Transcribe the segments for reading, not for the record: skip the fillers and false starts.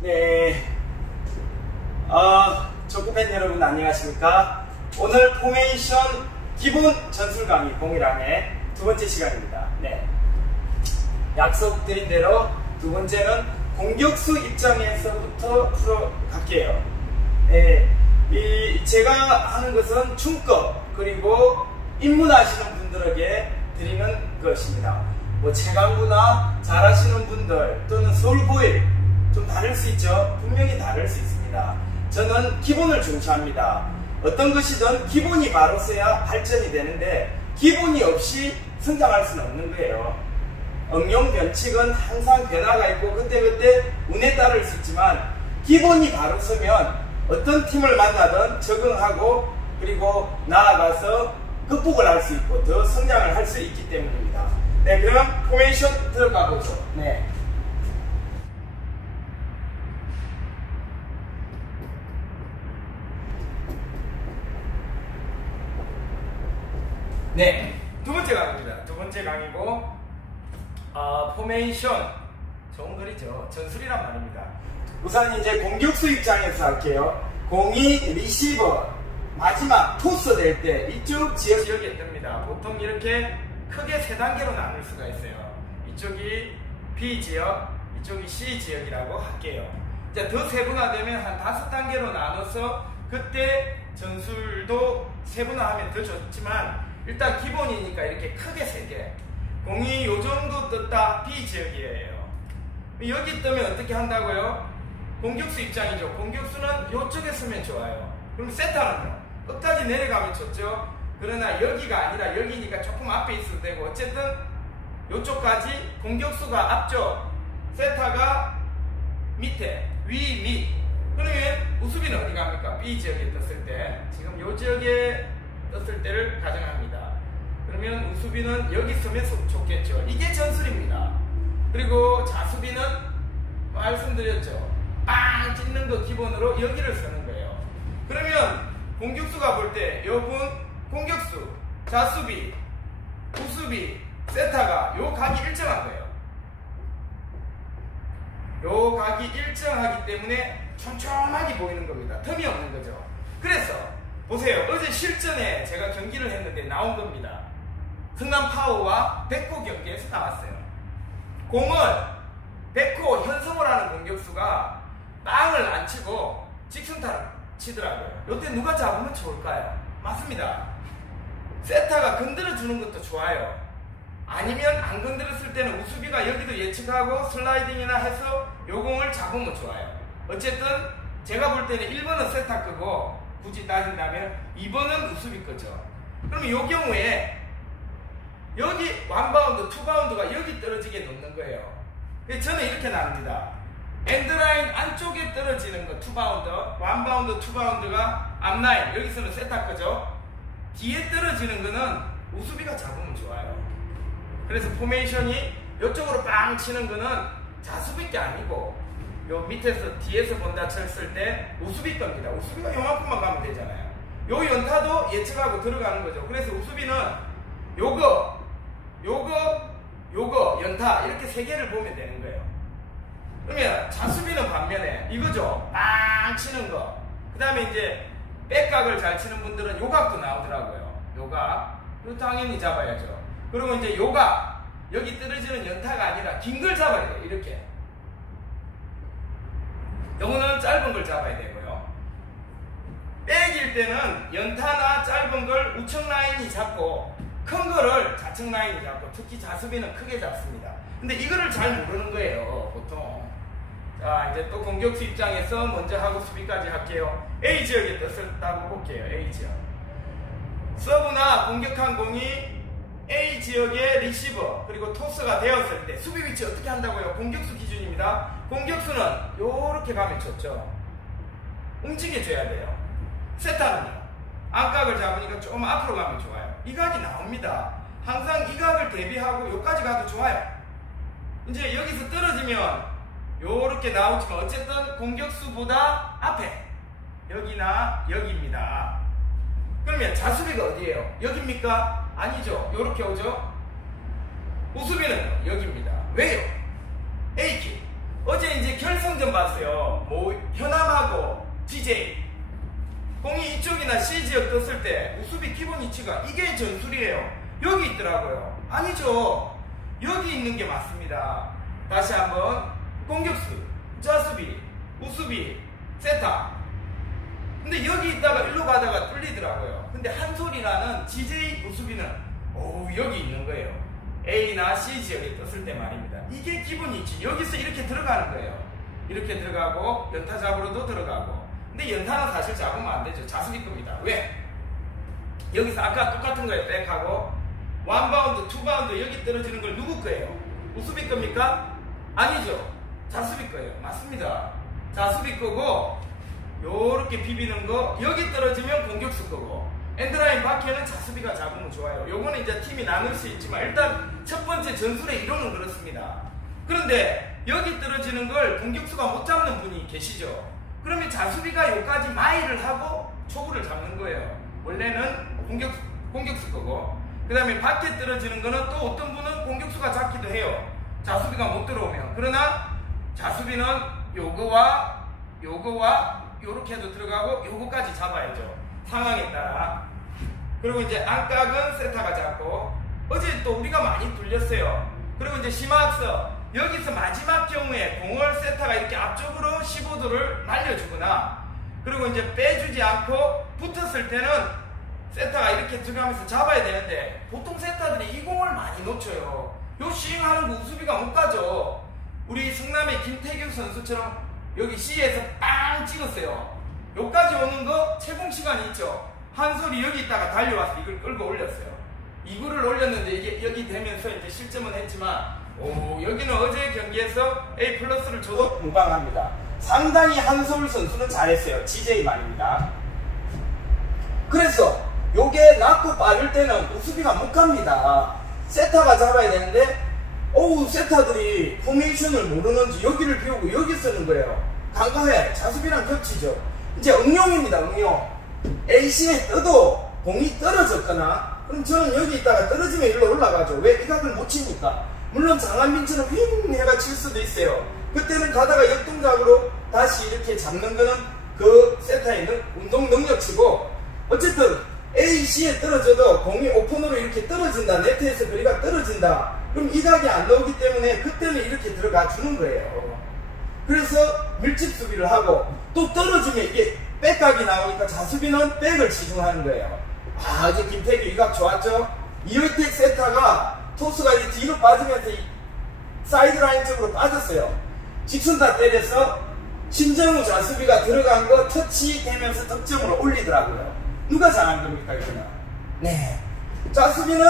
네, 족구팬 여러분 안녕하십니까? 오늘 포메이션 기본 전술 강의 01항의 두 번째 시간입니다. 네, 약속드린 대로 두 번째는 공격수 입장에서부터 풀어갈게요. 네, 제가 하는 것은 중급 그리고 입문하시는 분들에게 드리는 것입니다. 뭐 최강구나 잘하시는 분들 또는 서울고일 좀 다를 수 있죠. 분명히 다를 수 있습니다. 저는 기본을 중시합니다. 어떤 것이든 기본이 바로 써야 발전이 되는데 기본이 없이 성장할 수는 없는 거예요. 응용 변칙은 항상 변화가 있고 그때그때 운에 따를 수 있지만 기본이 바로 서면 어떤 팀을 만나든 적응하고 그리고 나아가서 극복을 할 수 있고 더 성장을 할 수 있기 때문입니다. 네, 그럼 포메이션 들어가 보죠. 네. 네, 두 번째 강의입니다. 두 번째 강의고 포메이션 좋은 글이죠. 전술이란 말입니다. 우선 이제 공격수 입장에서 할게요. 공이 리시버 마지막 토스 될 때 이쪽 지역에 뜹니다. 보통 이렇게 크게 세 단계로 나눌 수가 있어요. 이쪽이 B 지역, 이쪽이 C 지역이라고 할게요. 이제 더 세분화되면 한 5단계로 나눠서 그때 전술도 세분화하면 더 좋지만 일단 기본이니까 이렇게 크게 3개. 공이 요 정도 떴다 B 지역이에요. 여기 뜨면 어떻게 한다고요? 공격수 입장이죠. 공격수는 요쪽에 서면 좋아요. 그럼 세타는요? 끝까지 내려가면 좋죠. 그러나 여기가 아니라 여기니까 조금 앞에 있어도 되고 어쨌든 요쪽까지 공격수가 앞쪽, 세타가 밑에, 위, 밑. 그러면 우수비는 어디 갑니까? B 지역에 떴을 때. 지금 요 지역에 떴을 때를 가정합니다. 그러면 우수비는 여기 서면 좋겠죠. 이게 전술입니다. 그리고 자수비는 말씀드렸죠. 빵 찍는 거 기본으로 여기를 서는 거예요. 그러면 공격수가 볼 때 요분 공격수, 자수비, 우수비, 세타가 요 각이 일정한 거예요. 요 각이 일정하기 때문에 촘촘하게 보이는 겁니다. 틈이 없는 거죠. 그래서 보세요. 어제 실전에 제가 경기를 했는데 나온 겁니다. 성남 파워와 백호 경기에서 나왔어요. 공을 백호 현성호라는 공격수가 땅을 안 치고 직선타를 치더라고요. 요때 누가 잡으면 좋을까요? 맞습니다. 세타가 건드려주는 것도 좋아요. 아니면 안 건드렸을 때는 우수비가 여기도 예측하고 슬라이딩이나 해서 요 공을 잡으면 좋아요. 어쨌든 제가 볼 때는 1번은 세타 끄고 굳이 따진다면 2번은 우수비 거죠. 그럼 이 경우에 여기 원바운드, 투바운드가 여기 떨어지게 놓는 거예요. 저는 이렇게 나눕니다. 엔드라인 안쪽에 떨어지는 거 투바운드, 원바운드, 투바운드가 앞라인, 여기서는 세타 거죠. 뒤에 떨어지는 거는 우수비가 잡으면 좋아요. 그래서 포메이션이 이쪽으로 빵 치는 거는 자수비 게 아니고 요 밑에서 뒤에서 본다 쳤을 때 우수비 겁니다. 우수비가 요만큼만 가면 되잖아요. 요 연타도 예측하고 들어가는 거죠. 그래서 우수비는 요거 연타 이렇게 3개를 보면 되는 거예요. 그러면 자수비는 반면에 이거죠. 빵 치는 거. 그 다음에 이제 백각을 잘 치는 분들은 요각도 나오더라고요. 요각. 이거 당연히 잡아야죠. 그리고 이제 요각. 여기 떨어지는 연타가 아니라 긴 걸 잡아야 돼요. 이렇게. 요거는 짧은 걸 잡아야 되고요. 백일 때는 연타나 짧은 걸 우측 라인이 잡고 큰 거를 좌측 라인이 잡고 특히 자수비는 크게 잡습니다. 근데 이거를 잘 모르는 거예요. 보통. 자, 이제 또 공격수 입장에서 먼저 하고 수비까지 할게요. A 지역에 떴다고 볼게요. A 지역. 서브나 공격한 공이 A 지역의 리시버 그리고 토스가 되었을 때 수비 위치 어떻게 한다고요? 공격수 기준입니다. 공격수는 요렇게 가면 좋죠. 움직여줘야 돼요. 세타는요. 안각을 잡으니까 좀 앞으로 가면 좋아요. 이 각이 나옵니다. 항상 이 각을 대비하고 요까지 가도 좋아요. 이제 여기서 떨어지면 요렇게 나오지만 어쨌든 공격수보다 앞에 여기나 여기입니다. 그러면 자수비가 어디예요? 여기입니까? 아니죠. 요렇게 오죠. 우수비는 여기입니다. 왜요? A킥. 어제 이제 결승전 봤어요. 뭐 현암하고 GJ. 공이 이쪽이나 C지역 떴을 때 우수비 기본 위치가 이게 전술이에요. 여기 있더라고요. 아니죠. 여기 있는 게 맞습니다. 다시 한번 공격수, 자수비, 우수비, 세타. 근데 여기 있다가 일로 가다가 뚫리더라고요. 근데 한솔이라는 GJ 우수비는 여기 있는 거예요. A나 C 지역에 떴을 때 말입니다. 이게 기본 위치. 여기서 이렇게 들어가는 거예요. 이렇게 들어가고 연타 잡으러도 들어가고. 근데 연타는 사실 잡으면 안 되죠. 자수비 겁니다. 왜? 여기서 아까 똑같은 거예요. 백하고 원바운드, 투바운드 여기 떨어지는 걸 누구 거예요? 우수비 겁니까? 아니죠. 자수비 거예요. 맞습니다. 자수비 거고 요렇게 비비는 거 여기 떨어지면 공격수 거고 엔드라인 밖에는 자수비가 잡으면 좋아요. 요거는 이제 팀이 나눌 수 있지만 일단 첫 번째 전술의 이론은 그렇습니다. 그런데 여기 떨어지는 걸 공격수가 못 잡는 분이 계시죠. 그러면 자수비가 여기까지 마일을 하고 초구를 잡는 거예요. 원래는 공격수 거고 그 다음에 밖에 떨어지는 거는 또 어떤 분은 공격수가 잡기도 해요. 자수비가 못 들어오면. 그러나 자수비는 요거와 요렇게도 들어가고 요거까지 잡아야죠. 상황에 따라. 그리고 이제 안각은 세타가 잡고 어제 또 우리가 많이 뚫렸어요. 그리고 이제 심화학서 여기서 마지막 경우에 공을 세타가 이렇게 앞쪽으로 15도를 날려주거나 그리고 이제 빼주지 않고 붙었을 때는 세타가 이렇게 들어가면서 잡아야 되는데 보통 세타들이 이 공을 많이 놓쳐요. 요 스윙하는 거 우수비가 못 가죠. 우리 성남의 김태규 선수처럼 여기 C에서 빵 찍었어요. 여기까지 오는 거 채공 시간이 있죠. 한솔이 여기 있다가 달려와서 이걸 끌고 올렸어요. 이거를 올렸는데 이게 여기 되면서 이제 실점은 했지만 여기는 어제 경기에서 A 플러스를 줘도 무방합니다. 상당히 한솔 선수는 잘했어요. GJ 말입니다. 그래서 요게 낮고 빠를 때는 우수비가 못 갑니다. 세타가 잡아야 되는데 세타들이 포메이션을 모르는지 여기를 비우고 여기 쓰는 거예요. 강가해 자수비랑 겹치죠. 이제 응용입니다. 응용. AC에 떠도 공이 떨어졌거나 그럼 저는 여기 있다가 떨어지면 일로 올라가죠. 왜? 이 각을 못 치니까. 물론 장한빈처럼 휙 해가 칠 수도 있어요. 그때는 가다가 역동작으로 다시 이렇게 잡는 거는 그 세타의 운동 능력치고 어쨌든 AC에 떨어져도 공이 오픈으로 이렇게 떨어진다. 네트에서 거리가 떨어진다. 그럼 이 각이 안 나오기 때문에 그때는 이렇게 들어가 주는 거예요. 그래서 밀집 수비를 하고 또 떨어지면 이게 백각이 나오니까 자수비는 백을 치중하는 거예요. 이제 김태규 이 각 좋았죠? 이효택 세타가 토스가 이제 뒤로 빠지면서 이 사이드라인 쪽으로 빠졌어요. 직선다 때려서 신정우 자수비가 들어간 거 터치되면서 득점으로 올리더라고요. 누가 잘한 겁니까 이거는? 네. 자수비는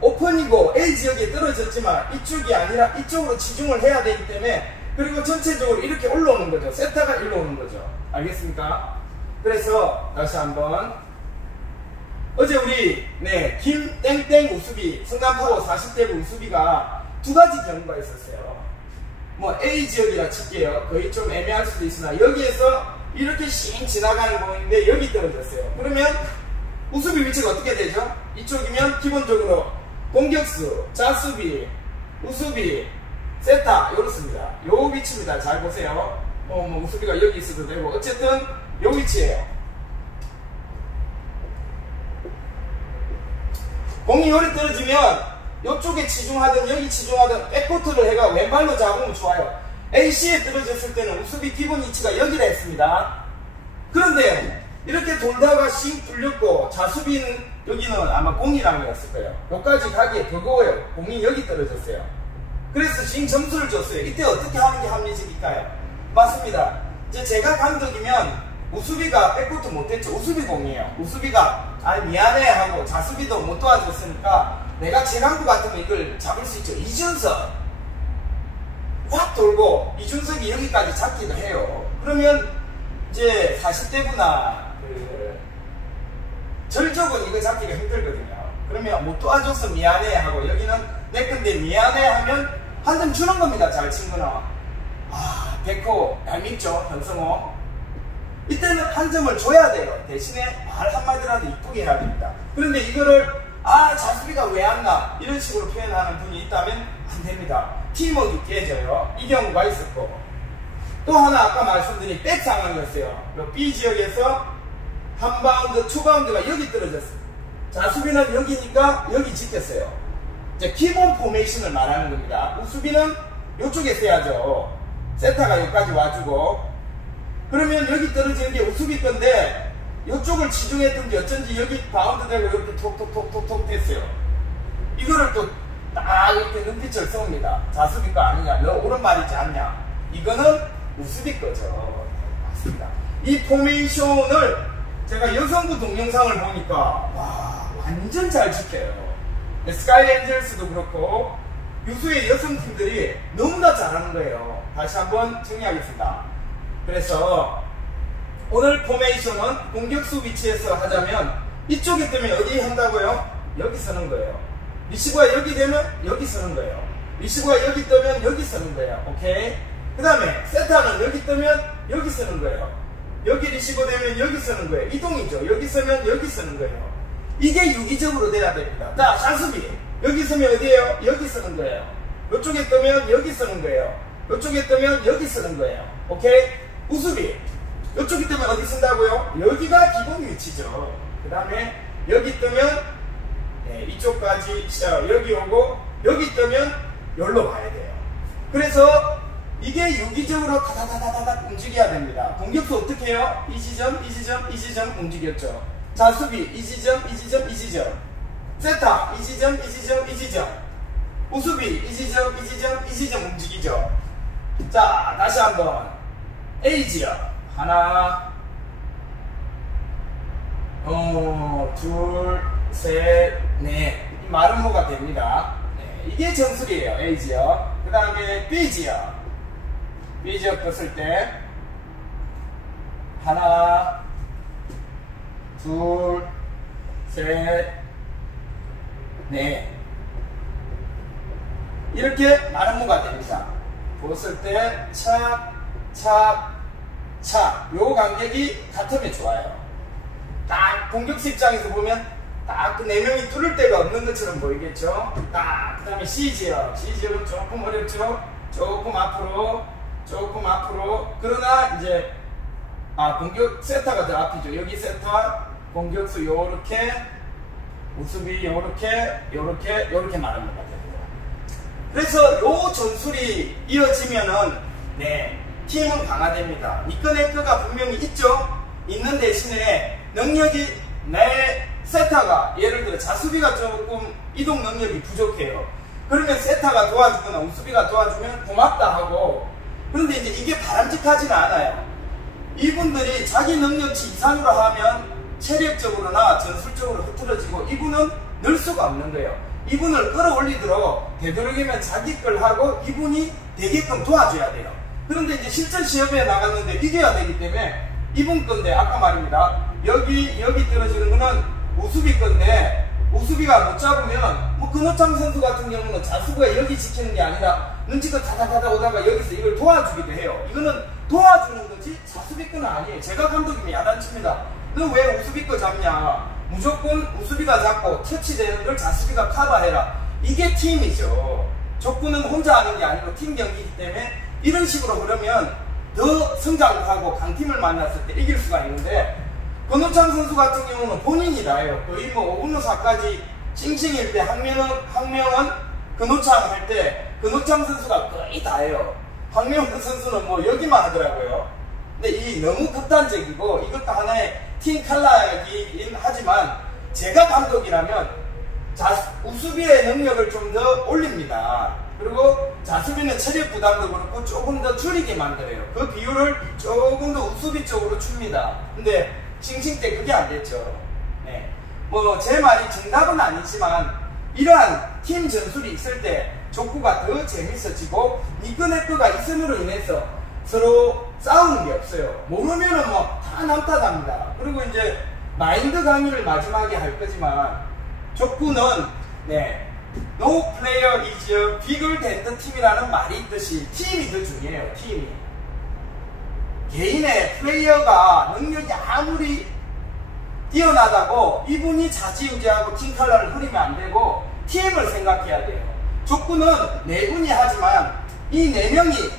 오픈이고 A 지역에 떨어졌지만 이쪽이 아니라 이쪽으로 치중을 해야 되기 때문에 그리고 전체적으로 이렇게 올라오는 거죠. 세타가 일로 오는 거죠. 알겠습니까? 그래서 다시 한번 어제 우리 김땡땡 우수비 성남파고 40대부 우수비가 두 가지 경우가 있었어요. 뭐 A 지역이라 칠게요. 거의 좀 애매할 수도 있으나 여기에서 이렇게 씩 지나가는 공인데 여기 떨어졌어요. 그러면 우수비 위치가 어떻게 되죠? 이쪽이면 기본적으로 공격수, 자수비, 우수비, 세타 이렇습니다. 요 위치입니다. 잘 보세요. 우수비가 여기 있어도 되고 어쨌든 요 위치예요. 공이 여기 떨어지면 이쪽에 치중하든 여기 치중하든 백코트를 해가 왼발로 잡으면 좋아요. AC에 떨어졌을 때는 우수비 기본 위치가 여기라 했습니다. 그런데 이렇게 돌다가 싱 뚫렸고 자수비는 여기는 아마 공이라는 거였을 거예요. 여기까지 가기에 버거워요. 공이 여기 떨어졌어요. 그래서 싱 점수를 줬어요. 이때 어떻게 하는 게 합리적일까요? 맞습니다. 이제 제가 감독이면 우수비가 백코트 못했죠. 우수비 공이에요. 우수비가 미안해 하고 자수비도 못 도와줬으니까 내가 최강구 같으면 이걸 잡을 수 있죠. 이준석 확 돌고 이준석이 여기까지 잡기도 해요. 그러면 이제 40대구나 절적은 이거 잡기가 힘들거든요. 그러면 못 도와줘서 미안해 하고 여기는 내 건데 미안해 하면 한 점 주는 겁니다. 잘 친 거는. 백호 얄밉죠. 현성호. 이때는 한 점을 줘야 돼요. 대신에 말 한마디라도 이쁘게 해야 됩니다. 그런데 이거를 아, 자수비가 왜 안 나? 이런 식으로 표현하는 분이 있다면 안 됩니다. 팀워크 깨져요. 이 경우가 있었고, 또 하나 아까 말씀드린 백 상황이었어요. B 지역에서 한 바운드, 투 바운드가 여기 떨어졌어요. 자수비는 여기니까 여기 지켰어요. 이제 기본 포메이션을 말하는 겁니다. 우수비는 이쪽에 써야죠. 세타가 여기까지 와주고, 그러면 여기 떨어지는 게 우수비 건데 이쪽을 치중했던지 어쩐지 여기 바운드 되고 이렇게 톡톡톡톡톡 됐어요. 이거를 또 딱 이렇게 눈빛을 쏩니다. 자수비 거 아니냐, 너 옳은 말이지 않냐. 이거는 우수비 거죠. 맞습니다. 이 포메이션을 제가 여성부 동영상을 보니까 와, 완전 잘 지켜요. 스카이 엔젤스도 그렇고 유수의 여성팀들이 너무나 잘하는 거예요. 다시 한번 정리하겠습니다. 그래서 오늘 포메이션은 공격수 위치에서 하자면 이쪽에 뜨면 어디 한다고요? 여기 서는 거예요. 리시버가 여기 되면 여기 서는 거예요. 리시버가 여기 뜨면 여기 서는 거예요. 오케이? 그 다음에 세타는 여기 뜨면 여기 서는 거예요. 여기 리시버 되면 여기 서는 거예요. 이동이죠. 여기 서면 여기 서는 거예요. 이게 유기적으로 돼야 됩니다. 자, 자수비 여기 서면 어디에요? 여기 서는 거예요. 이쪽에 뜨면 여기 서는 거예요. 이쪽에 뜨면 여기 서는 거예요. 오케이? 우수비 이쪽에 뜨면 어디 쓴다고요? 여기가 기본 위치죠. 그 다음에 여기 뜨면 이쪽까지 여기 오고, 여기 뜨면 여기로 가야 돼요. 그래서 이게 유기적으로 다다다다닥 움직여야 됩니다. 공격수 어떻게 해요? 이 지점, 이 지점, 이 지점 움직였죠. 자수비 이 지점, 이 지점, 이 지점. 세타 이 지점, 이 지점, 이 지점. 우수비 이 지점, 이 지점, 이 지점 움직이죠. 자, 다시 한번 A 지역 하나, 둘, 셋, 넷. 마름모가 됩니다. 네, 이게 전술이에요. A 지역. 그 다음에 B 지역. B 지역 떴을 때 하나, 둘, 셋, 넷. 이렇게 마름모가 됩니다. 보았을 때 착, 착, 착. 요 간격이 같으면 좋아요. 딱 공격수 입장에서 보면 딱 그 4명이 뚫을 데가 없는 것처럼 보이겠죠. 딱 그 다음에 C지역. C지역은 조금 어렵죠. 조금 앞으로, 조금 앞으로. 그러나 이제 공격 세타가 더 앞이죠. 여기 세타, 공격수 요렇게, 우수비 요렇게, 요렇게, 요렇게 말하는 것 같아요. 그래서 요 전술이 이어지면은 팀은 강화됩니다. 니꺼 내꺼가 분명히 있죠. 있는 대신에 능력이 세타가 예를 들어 자수비가 조금 이동 능력이 부족해요. 그러면 세타가 도와주거나 우수비가 도와주면 고맙다 하고, 그런데 이제 이게 바람직하지는 않아요. 이분들이 자기 능력치 이상으로 하면 체력적으로나 전술적으로 흐트러지고 이분은 늘 수가 없는 거예요. 이분을 끌어올리도록 되도록이면 자기 걸 하고 이분이 되게끔 도와줘야 돼요. 그런데 이제 실전 시험에 나갔는데 이겨야 되기 때문에 이분 건데, 아까 말입니다. 여기 떨어지는 거는 우수비 건데, 우수비가 못 잡으면, 근호창 선수 같은 경우는 자수가 여기 지키는 게 아니라, 눈치껏 다다다다 오다가 여기서 이걸 도와주기도 해요. 이거는 도와주는 거지, 자수비 거는 아니에요. 제가 감독이면 야단칩니다. 너 왜 우수비 거 잡냐? 무조건 우수비가 잡고, 터치되는 걸 자수비가 커버해라. 이게 팀이죠. 족구는 혼자 하는 게 아니고 팀 경기이기 때문에, 이런 식으로 그러면 더 성장하고 강팀을 만났을 때 이길 수가 있는데, 권호창 선수 같은 경우는 본인이 다예요. 거의 5분 후 4까지 싱싱일 때 황명은 권호창 할 때 권호창 선수가 거의 다예요. 황명은 선수는 여기만 하더라고요. 근데 이 너무 극단적이고 이것도 하나의 팀 칼라이긴 하지만, 제가 감독이라면 우수비의 능력을 좀 더 올립니다. 그리고 자수비는 체력 부담도 그렇고 조금 더 줄이게 만들어요. 그 비율을 조금 더 우수비 쪽으로 줍니다. 근데 싱싱 때 그게 안 됐죠. 제 말이 정답은 아니지만 이러한 팀 전술이 있을 때 족구가 더 재밌어지고 니꺼 내꺼가 있음으로 인해서 서로 싸우는 게 없어요. 모르면은 다 남탓합니다. 그리고 이제 마인드 강의를 마지막에 할 거지만, 족구는 No player is bigger than the team이라는 말이 있듯이 팀이 더 중요해요. 팀이. 개인의 플레이어가 능력이 아무리 뛰어나다고 이분이 좌지우지하고 팀 컬러를 흐리면 안 되고 팀을 생각해야 돼요. 족구는 4분이 하지만 이 4명이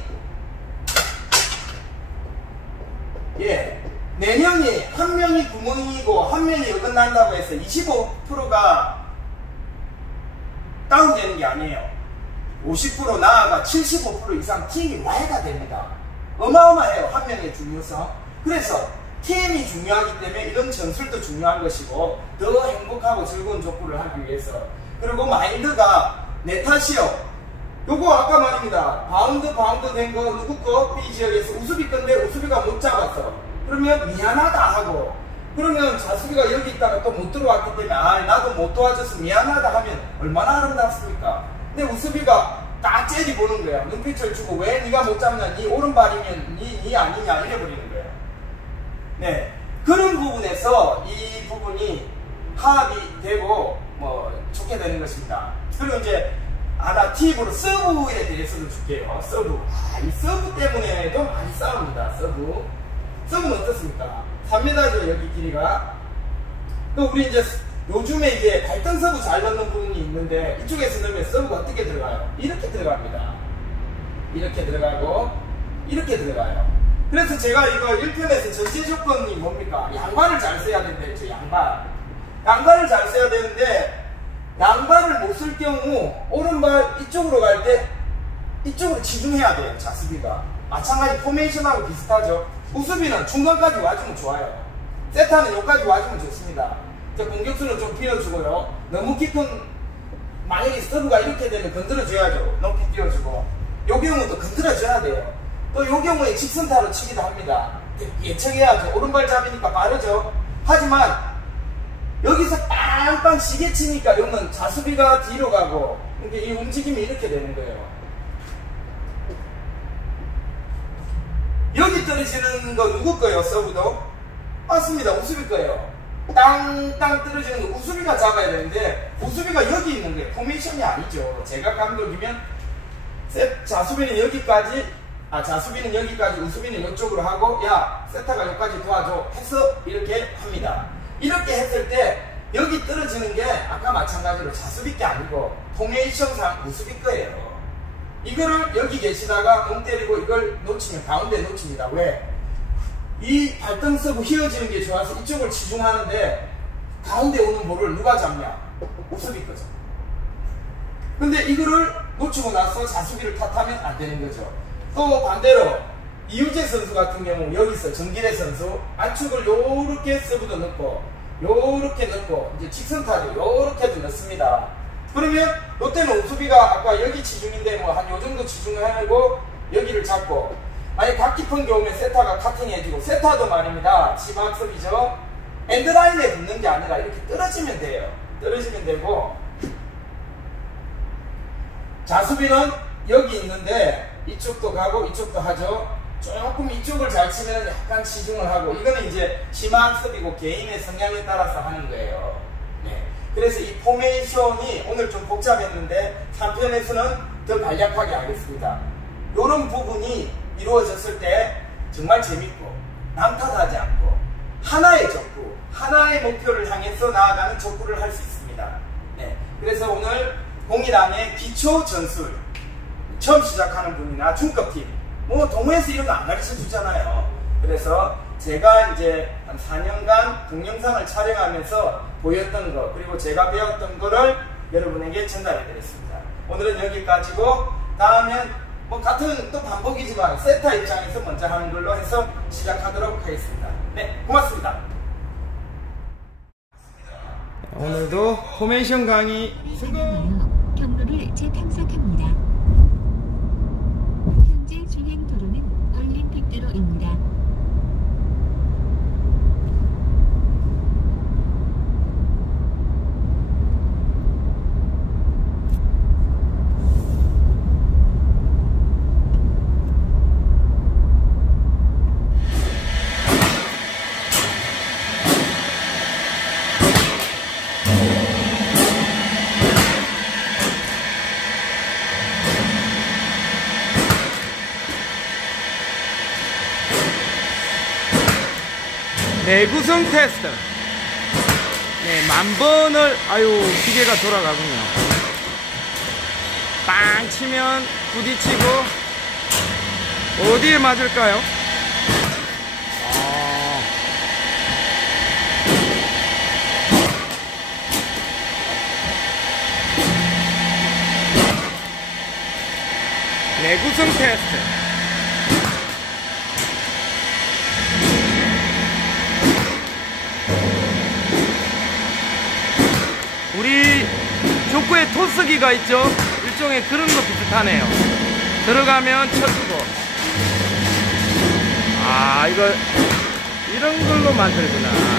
4명이 한 명이 구멍이고 한 명이 어긋난다고 해서 25%가 다운되는 게 아니에요. 50% 나아가 75% 이상 팀이 와야 됩니다. 어마어마해요. 한 명의 중요성. 그래서 팀이 중요하기 때문에 이런 전술도 중요한 것이고 더 행복하고 즐거운 족구를 하기 위해서. 그리고 마인드가 내 탓이요. 요거 아까 말입니다. 바운드 된 거 누구 거? B 지역에서 우수비 건데 우수비가 못 잡았어. 그러면 미안하다 하고, 그러면 자수비가 여기 있다가 또 못 들어왔기 때문에 나도 못 도와줘서 미안하다 하면 얼마나 아름답습니까? 근데 우수비가 딱 째리 보는 거야. 눈빛을 주고 왜 네가 못 잡냐? 네 오른발이면 네 아니냐? 이래버리는 거예요. 네, 그런 부분에서 이 부분이 합이 되고 뭐 좋게 되는 것입니다. 그리고 이제 하나 팁으로 서브에 대해서도 줄게요. 서브. 이 서브 때문에도 많이 싸웁니다. 서브는 어떻습니까? 3m죠, 여기 길이가. 또 우리 이제 요즘에 이제 발등 서브 잘 넣는 분이 있는데 이쪽에서 넣으면 서브가 어떻게 들어가요? 이렇게 들어갑니다. 이렇게 들어가고 이렇게 들어가요. 그래서 제가 이거 1편에서 전제 조건이 뭡니까? 양발을 잘 써야 된다 했죠. 양발을 잘 써야 되는데 양발을 못 쓸 경우 오른발 이쪽으로 갈 때 이쪽으로 치중해야 돼요. 자수비가 마찬가지 포메이션하고 비슷하죠. 우수비는 중간까지 와주면 좋아요. 세타는 여기까지 와주면 좋습니다. 공격수는 좀 비워주고요. 너무 깊은, 만약에 서브가 이렇게 되면 건드려줘야죠. 높이 띄워주고. 요 경우도 건드려줘야 돼요. 또 요 경우에 직선타로 치기도 합니다. 예측해야죠. 오른발 잡이니까 빠르죠. 하지만 여기서 빵빵 시계 치니까 요는 자수비가 뒤로 가고, 그러니까 이 움직임이 이렇게 되는 거예요. 여기 떨어지는 거 누구 거예요? 서브도? 맞습니다. 우수비 거예요. 땅땅 떨어지는 거 우수비가 잡아야 되는데 우수비가 여기 있는 거예요. 포메이션이 아니죠. 제가 감독이면 자수비는 여기까지, 자수비는 여기까지, 우수비는 이쪽으로 하고, 야 세타가 여기까지 도와줘 해서 이렇게 합니다. 이렇게 했을 때 여기 떨어지는 게 아까 마찬가지로 자수비 게 아니고 포메이션상 우수비 거예요. 이거를 여기 계시다가 공 때리고 이걸 놓치면 가운데 놓칩니다. 왜? 이 발등 서브 휘어지는 게 좋아서 이쪽을 치중하는데 가운데 오는 볼을 누가 잡냐? 우수비 거죠. 근데 이거를 놓치고 나서 자수비를 탓하면 안 되는 거죠. 또 반대로 이우재 선수 같은 경우 여기서 정기래 선수 안축을 요렇게 서브도 넣고 요렇게 넣고 이제 직선타죠. 요렇게도 넣습니다. 그러면 롯데는 우수비가 아까 여기 치중인데 뭐 한 요 정도 치중을 하고 여기를 잡고, 만약 각 깊은 경우에 세타가 카팅해지고, 세타도 말입니다. 치박섭이죠. 엔드라인에 붙는 게 아니라 이렇게 떨어지면 돼요. 떨어지면 되고, 자수비는 여기 있는데 이쪽도 가고 이쪽도 하죠. 조금 이쪽을 잘 치면 약간 치중을 하고, 이거는 이제 치막섭이고 개인의 성향에 따라서 하는 거예요. 네. 그래서 이 포메이션이 오늘 좀 복잡했는데 3편에서는 더 간략하게 하겠습니다. 이런 부분이 이루어졌을 때 정말 재밌고 남 탓하지 않고 하나의 족구, 하나의 목표를 향해서 나아가는 족구를 할 수 있습니다. 네. 그래서 오늘 01항의 기초 전술, 처음 시작하는 분이나 중급팀, 뭐 동호회에서 이런 거 안 가르쳐 주잖아요. 그래서 제가 이제 한 4년간 동영상을 촬영하면서 보였던 거, 그리고 제가 배웠던 거를 여러분에게 전달해 드렸습니다. 오늘은 여기까지고, 다음엔 뭐 같은 또 반복이지만 세타 입장에서 먼저 하는 걸로 해서 시작하도록 하겠습니다. 네, 고맙습니다. 오늘도 포메이션 강의 수고! 경로를 재탐색합니다. 현재 주행 도로는 올림픽도로입니다. 내구성 테스트. 네, 10,000번을, 아유, 기계가 돌아가군요. 빵 치면 부딪히고, 어디에 맞을까요? 내구성 테스트. 우리 족구에 토스기가 있죠? 일종의 그런 거 비슷하네요. 들어가면 쳐주고. 아, 이거 이런 걸로 만들구나.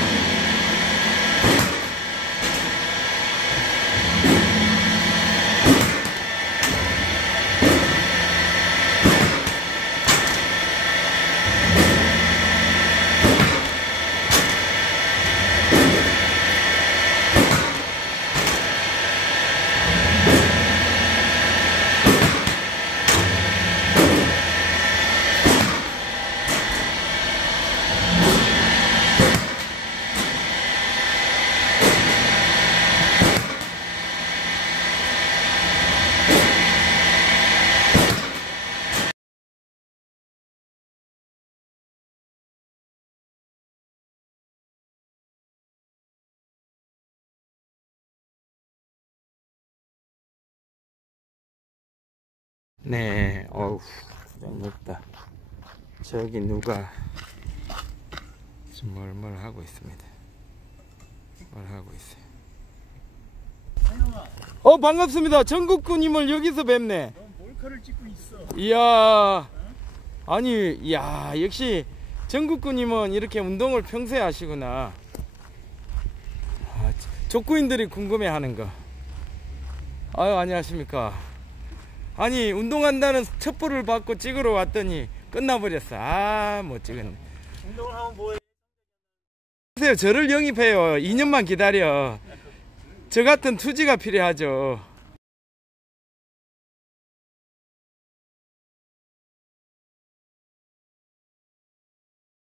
네, 어우, 맵다. 저기 누가 지금 뭘 하고 있습니다. 뭘 하고 있어요. 반갑습니다. 전국구님을 여기서 뵙네. 몰카를 찍고 있어. 이야, 아니, 이야, 역시 전국구님은 이렇게 운동을 평소에 하시구나. 족구인들이 궁금해하는 거. 아유, 안녕하십니까. 아니, 운동한다는 첩보를 받고 찍으러 왔더니 끝나버렸어. 아, 못 찍었네. 운동을 하면 뭐해? 저를 영입해요. 2년만 기다려. 저 같은 투지가 필요하죠.